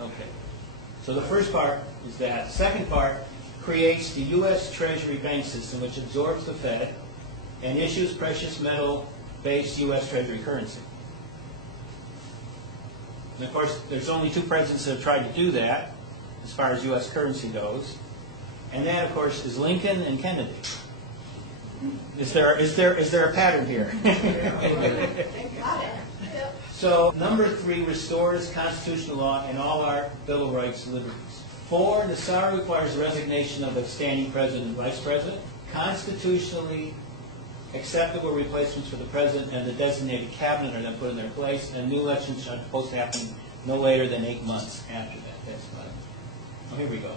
Okay. So the first part is that. The second part creates the U.S. Treasury bank system, which absorbs the Fed and issues precious metal-based U.S. Treasury currency. And of course, there's only two presidents that have tried to do that, as far as U.S. currency goes. And that, of course, is Lincoln and Kennedy. Is there a pattern here? Got it. So, number 3 restores constitutional law and all our Bill of Rights and liberties. 4, the SAR requires the resignation of the standing president and vice president. Constitutionally acceptable replacements for the president and the designated cabinet are then put in their place, and new elections are supposed to happen no later than 8 months after that. That's fine. Oh, here we go.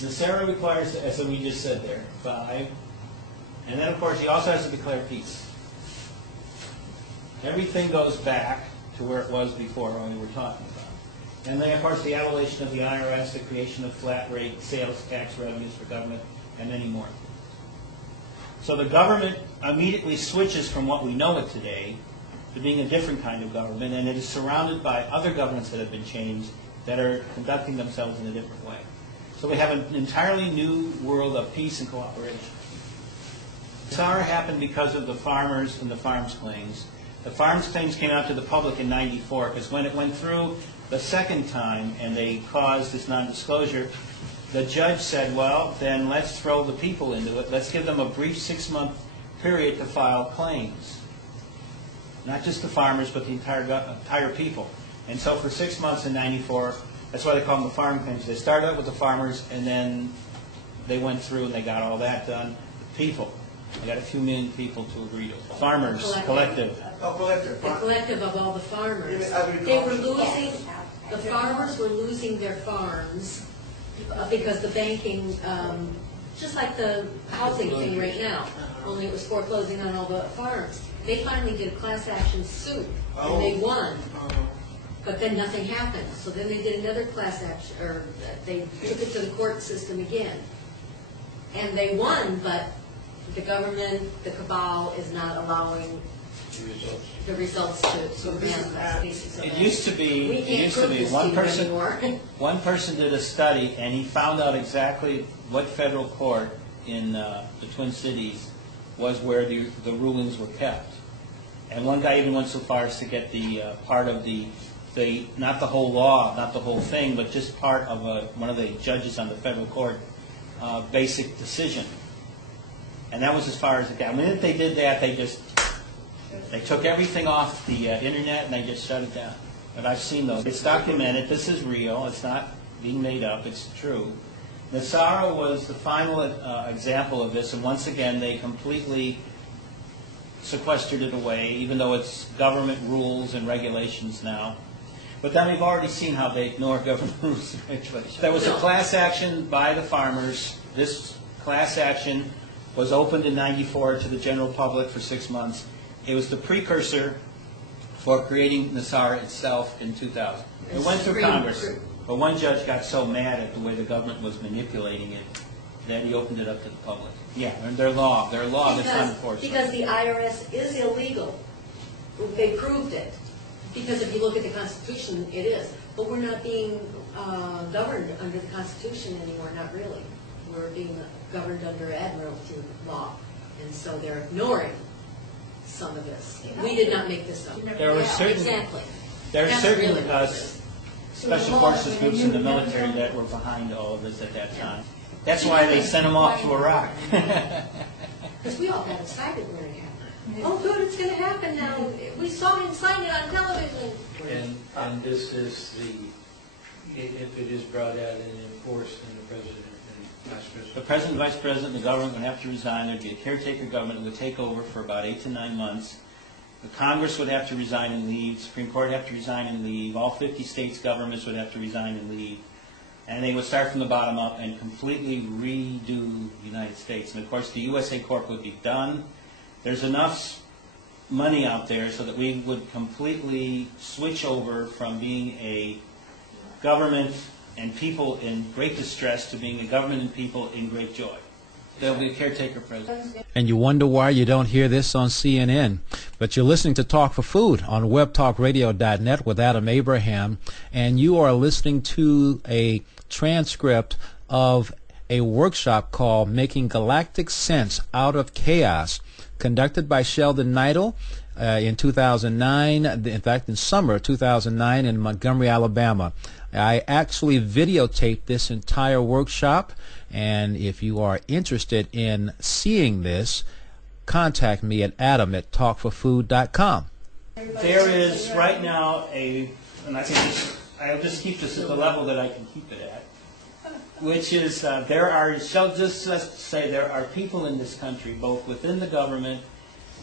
The SAR requires, as we just said there, 5. And then, of course, he also has to declare peace. Everything goes back to where it was before when we were talking about. And then, of course, the abolition of the IRS, the creation of flat rate sales tax revenues for government, and many more. So the government immediately switches from what we know it today to being a different kind of government, and it is surrounded by other governments that have been changed that are conducting themselves in a different way. So we have an entirely new world of peace and cooperation. SAR happened because of the farmers and the farms claims. The farms claims came out to the public in '94 because when it went through the second time and they caused this non-disclosure, the judge said, well, then let's throw the people into it. Let's give them a brief 6-month period to file claims. Not just the farmers, but the entire people. And so for 6 months in '94, that's why they call them the farm claims. They started out with the farmers, and then they went through and they got all that done. The people. They got a few million people to agree to it. Farmers, collective. Oh, collective. The collective of all the farmers. They were losing, the farmers were losing their farms because the banking, just like the housing thing right now, only it was foreclosing on all the farms. They finally did a class action suit, and they won. But then nothing happened. So then they did another class action, or they took it to the court system again. And they won, but the government, the cabal, is not allowing the results to manifest. It used to be one person did a study and he found out exactly what federal court in the Twin Cities was where the rulings were kept. And one guy even went so far as to get the part of the not the whole law, not the whole thing, but just part of one of the judges on the federal court basic decision. And that was as far as it got. The minute they did that, they took everything off the internet and they just shut it down. But I've seen those. It's documented. This is real. It's not being made up. It's true. Nassau was the final example of this, and once again they completely sequestered it away, even though it's government rules and regulations now. But then we've already seen how they ignore government rules and regulations. There was a class action by the farmers. This class action was opened in '94 to the general public for 6 months. It was the precursor for creating Nassau itself in 2000. It went through Congress, but one judge got so mad at the way the government was manipulating it that he opened it up to the public. Yeah, and their law that's not enforced. Because the IRS is illegal. They proved it. Because if you look at the Constitution, it is. But we're not being governed under the Constitution anymore, not really. We're being governed under Admiralty law. And so they're ignoring some of this. We did not make this up. There were certain special forces groups in the military that were behind all of this at that time. That's why they sent them off to Iraq. Because we all got excited when it happened. Oh, good, it's going to happen now. We saw him sign it on television. And this is if it is brought out and enforced, then the president and vice president. The president, vice president, the government would have to resign. There'd be a caretaker government that would take over for about 8 to 9 months. The Congress would have to resign and leave. Supreme Court would have to resign and leave. All 50 states' governments would have to resign and leave. And they would start from the bottom up and completely redo the United States. And of course, the USA Corp would be done. There's enough money out there so that we would completely switch over from being a government and people in great distress to being a government and people in great joy. There'll be a caretaker president. And you wonder why you don't hear this on CNN. But you're listening to Talk for Food on webtalkradio.net with Adam Abraham, and you are listening to a transcript of a workshop called Making Galactic Sense Out of Chaos, conducted by Sheldon Neidl in 2009, in fact in summer of 2009 in Montgomery, Alabama. I actually videotaped this entire workshop, and if you are interested in seeing this, contact me at adam@talkforfood.com. There is right now and I'll just keep this at the level that I can keep it at, which is let's say there are people in this country, both within the government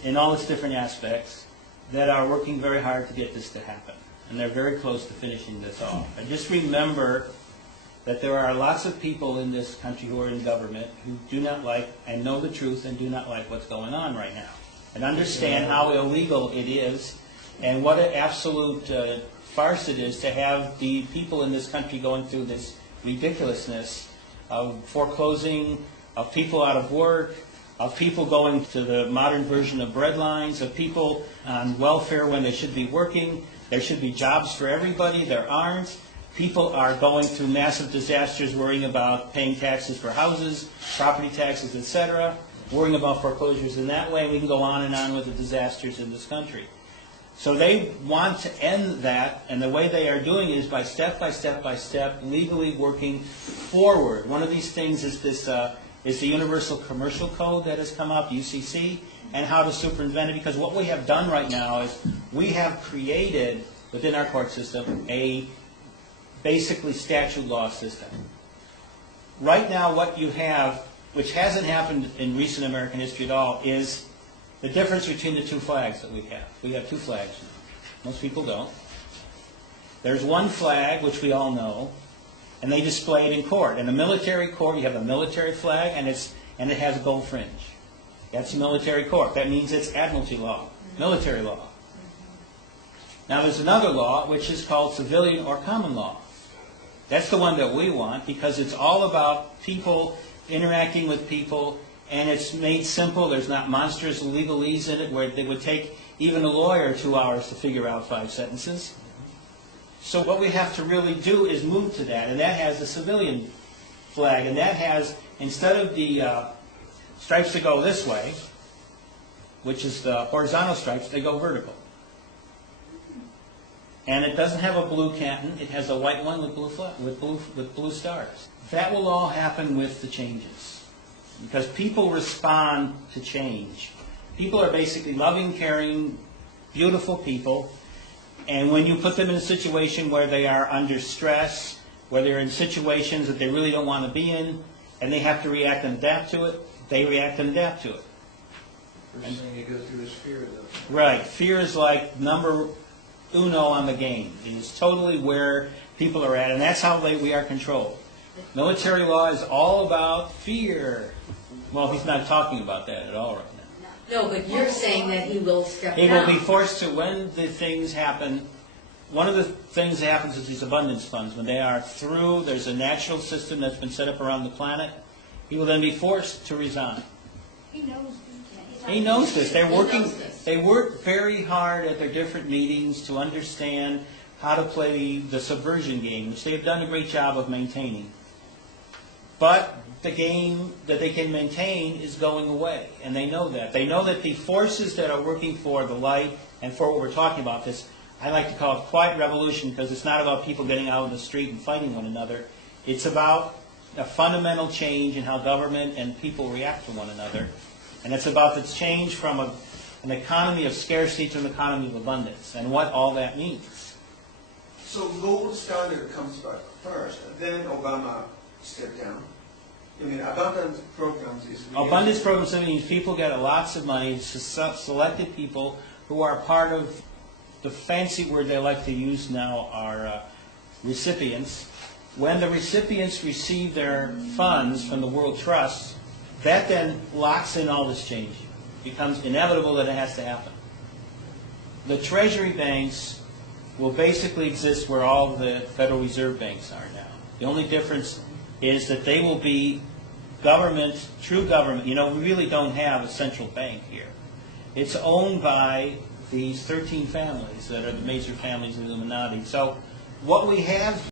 in all its different aspects, that are working very hard to get this to happen. And they're very close to finishing this off. And just remember that there are lots of people in this country who are in government who do not like and know the truth and do not like what's going on right now. And understand how illegal it is and what an absolute farce it is to have the people in this country going through this ridiculousness of foreclosing, of people out of work, of people going to the modern version of breadlines, of people on welfare when they should be working. There should be jobs for everybody. There aren't. People are going through massive disasters, worrying about paying taxes for houses, property taxes, etc., worrying about foreclosures in that way. We can go on and on with the disasters in this country. So they want to end that, and the way they are doing it is by step, legally working forward. One of these things is this is the Universal Commercial Code that has come up, UCC, and how to circumvent it. Because what we have done right now is we have created within our court system a basically statute law system. Right now what you have, which hasn't happened in recent American history at all, is the difference between the two flags that we have. We have two flags now. Most people don't. There's one flag, which we all know, and they display it in court. In a military court, you have a military flag, and it has a gold fringe. That's a military court. That means it's admiralty law, military law. Now there's another law, which is called civilian or common law. That's the one that we want, because it's all about people interacting with people, and it's made simple. There's not monstrous legalese in it where it would take even a lawyer 2 hours to figure out 5 sentences. So what we have to really do is move to that, and that has the civilian flag, and that has, instead of the stripes that go this way, which is the horizontal stripes, they go vertical. And it doesn't have a blue canton, it has a white one with blue stars. That will all happen with the changes, because people respond to change. People are basically loving, caring, beautiful people. And when you put them in a situation where they are under stress, where they're in situations that they really don't want to be in, and they have to react and adapt to it, they react and adapt to it. First thing you go through is fear, though. Right. Fear is like number uno on the game. It is totally where people are at, and that's how we are controlled. Military law is all about fear. Well, he's not talking about that at all right now. No, but you're saying that he will step down. He will be forced to, when the things happen. One of the things that happens is these abundance funds. When they are through, there's a natural system that's been set up around the planet. He will then be forced to resign. He knows. He knows this. They're working. knows this. They work very hard at their different meetings to understand how to play the subversion game, which they have done a great job of maintaining. But the game that they can maintain is going away, and they know that. They know that the forces that are working for the light and for what we're talking about, this, I like to call it quiet revolution, because it's not about people getting out in the street and fighting one another. It's about a fundamental change in how government and people react to one another. And it's about the change from an economy of scarcity to an economy of abundance, and what all that means. So gold standard comes back first, then Obama stepped down. I mean, abundance programs is really... Abundance programs means people get lots of money, selected people who are part of, the fancy word they like to use now are recipients. When the recipients receive their funds from the World Trust, that then locks in all this change. It becomes inevitable that it has to happen. The treasury banks will basically exist where all the Federal Reserve banks are now. The only difference is that they will be government, true government, we really don't have a central bank here. It's owned by these 13 families that are the major families of the Illuminati. So what we have